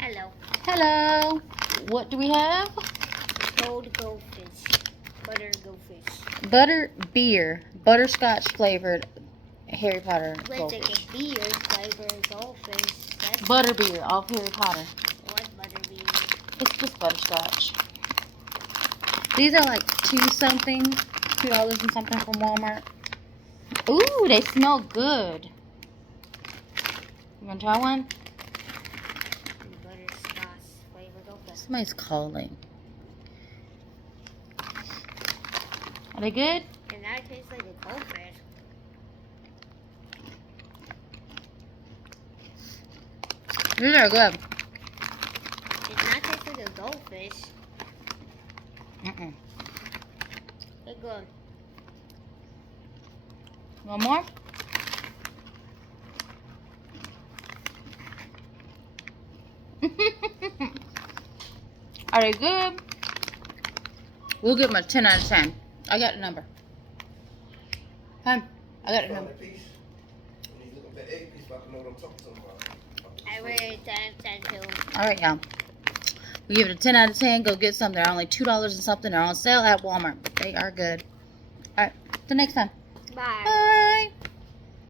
Hello. Hello. What do we have? Goldfish. Butter goldfish. Butter beer. Butterscotch flavored Harry Potter Let's goldfish. take a beer flavored goldfish. That's Butterbeer off Harry Potter. what butterbeer. It's just butterscotch. These are like $2 and something from Walmart. Ooh, they smell good. You want to try one? Butterscotch flavored goldfish. Somebody's calling. Are they good? And that tastes like a goldfish. These are good. It's not taste like a goldfish. Mm-mm. They're good. One more? Are they good? We'll give them a 10 out of 10. I got the number. Hun, I got the number. I rated 10 too. Alright, y'all. We give it a 10 out of 10. Go get some. They're only $2 and something. They're on sale at Walmart. They are good. Alright, till next time. Bye. Bye.